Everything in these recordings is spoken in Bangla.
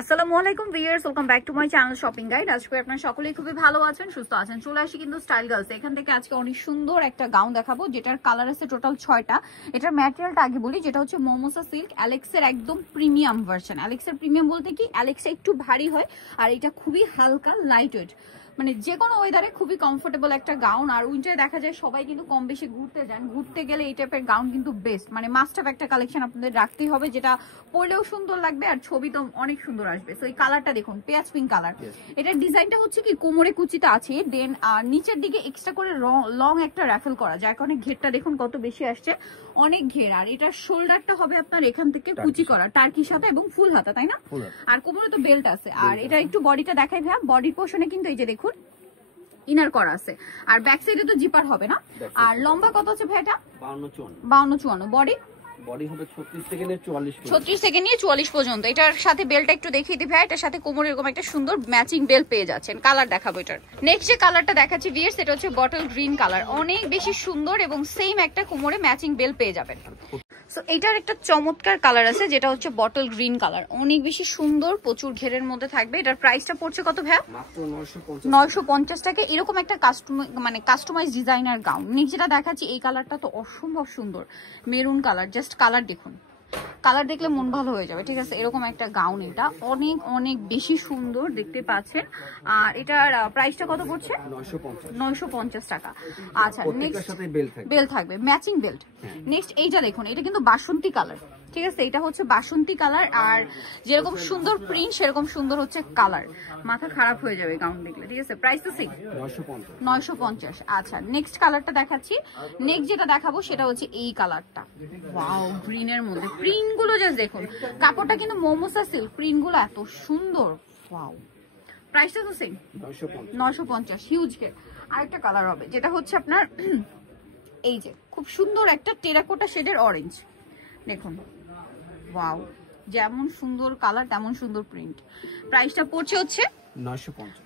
আসসালামু আলাইকুম viewers, welcome back to my channel shopping guide. আজকে আপনারা সকলেই খুবই ভালো আছেন, সুস্থ আছেন। চলে আসি কিন্তু স্টাইল গার্লস। এখান থেকে আজকে অনেক সুন্দর একটা গাউন দেখাবো, যেটার কালার আছে টোটাল 6টা। এটার ম্যাটেরিয়ালটা আগে বলি, যেটা হচ্ছে মোমোসা সিল্ক, অ্যালেক্সের একদম প্রিমিয়াম ভার্সন। অ্যালেক্সের প্রিমিয়াম বলতে কি, অ্যালেক্সা একটু ভারী হয় আর এটা খুবই হালকা লাইট ওয়েট, মানে যে কোনো ওয়েদারে খুবই কমফোর্টেবল একটা গাউন। আর উইন্টারে দেখা যায় সবাই কিন্তু কম বেশি ঘুরতে যান, ঘুরতে গেলে এই টাইপের গাউন কিন্তু বেস্ট, মানে মাস্ট অফ একটা কালেকশন আপনাদের রাখতেই হবে, যেটা পরলেও সুন্দর লাগবে আর ছবি তো অনেক সুন্দর আসবে। তো এই কালারটা দেখুন, পেঁয়াজ পিঙ্ক কালার। এটার ডিজাইনটা হচ্ছে কি কোমরে কুচিটা আছে, দেন আর নিচের দিকে এক্সট্রা করে লং একটা রাফেল করা, যার কারণে ঘেরটা দেখুন কত বেশি আসছে, অনেক ঘের। আর এটার শোল্ডারটা হবে আপনার এখান থেকে কুচি করা টার্কি সাথে এবং ফুল হাতা, তাই না? আর কোমরে তো বেল্ট আছে। আর এটা একটু বডিটা দেখাই ভাইয়া, বডির পোর্শনে কিন্তু এই যে দেখুন ইনার করা আছে, আর ব্যাক সাইডে তো জিপার হবে না। আর লম্বা কত আছে ভাই এটা? 52-54। বডি বডি হবে 36 থেকে নিয়ে 44 পর্যন্ত। 36 থেকে নিয়ে 44 পর্যন্ত। এটার সাথে বেলটা একটু দেখিয়ে দিই ভাই, এটার সাথে কোমরে এরকম একটা সুন্দর ম্যাচিং বেল পেয়ে যাচ্ছেন। কালার দেখাবো এটার। নেক্সট যে কালারটা দেখাচ্ছি ভিউয়ার্স, এটা হচ্ছে বটল গ্রিন কালার, অনেক বেশি সুন্দর এবং সেম একটা কোমরে ম্যাচিং বেল পেয়ে যাবেন। সো এটার একটা চমৎকার কালার আছে, যেটা হচ্ছে বটল গ্রিন কালার, অনেক বেশি সুন্দর, প্রচুর ঘেরের মধ্যে থাকবে। এটার প্রাইসটা পড়ছে কত ভাইয়া? মাত্র 950 টাকা। এরকম একটা কাস্টমাইজ ডিজাইনার গাউন। নেক্সট যেটা দেখাচ্ছি, এই কালারটা তো অসম্ভব সুন্দর, মেরুন কালার। জাস্ট কালার দেখুন, কালার দেখলে মন ভালো হয়ে যাবে, ঠিক আছে? এরকম একটা গাউন, এটা অনেক অনেক বেশি সুন্দর দেখতে পাচ্ছেন। আর এটার প্রাইসটা কত পড়ছে? 950 টাকা। আচ্ছা, নেক্সট বেল থাকবে, ম্যাচিং বেল্ট। নেক্সট এইটা দেখুন, এটা কিন্তু বাসন্তী কালার, ঠিক আছে? এটা হচ্ছে বাসন্তী কালার, আর যেরকম সুন্দর প্রিন্ট সেরকম সুন্দর হচ্ছে কালার। মাথা খারাপ হয়ে যাবে গাউন দেখলে, ঠিক আছে? প্রাইস তো সেম, 950। আচ্ছা, নেক্সট কালারটা দেখাচ্ছি। নেক্সট যেটা দেখাবো সেটা হচ্ছে এই কালারটা, ওয়াও, গ্রিনের মধ্যে। প্রিন্ট গুলো জাস্ট দেখুন, কাপড়টা কিন্তু মোমোসা সিল্ক, প্রিন্ট গুলো এত সুন্দর, ওয়াও। প্রাইসটা তো সেম, 950। হিউজ কে। আরেকটা কালার হবে, যেটা হচ্ছে আপনার এই যে খুব সুন্দর একটা টেরাকোটা শেডের অরেঞ্জ, দেখুন, ওয়াও, যেমন সুন্দর কালার তেমন সুন্দর প্রিন্ট। প্রাইসটা পড়ছে হচ্ছে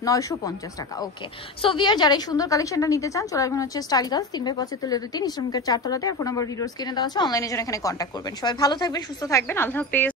950 টাকা। ওকে, সো ভিউয়ার, যারা এই সুন্দর কালেকশনটা নিতে চান চলে আসবেন হচ্ছে স্টাইল গার্লস, 3/5 ইসলামপুর 4 তলাতে। আর ফোন নাম্বার ভিডিওর স্ক্রিনে দেওয়া আছে, অনলাইনে জন্য এখানে কন্ট্যাক্ট করবেন। সবাই ভালো থাকবেন, সুস্থ থাকবেন, আল্লাহ হাফেজ।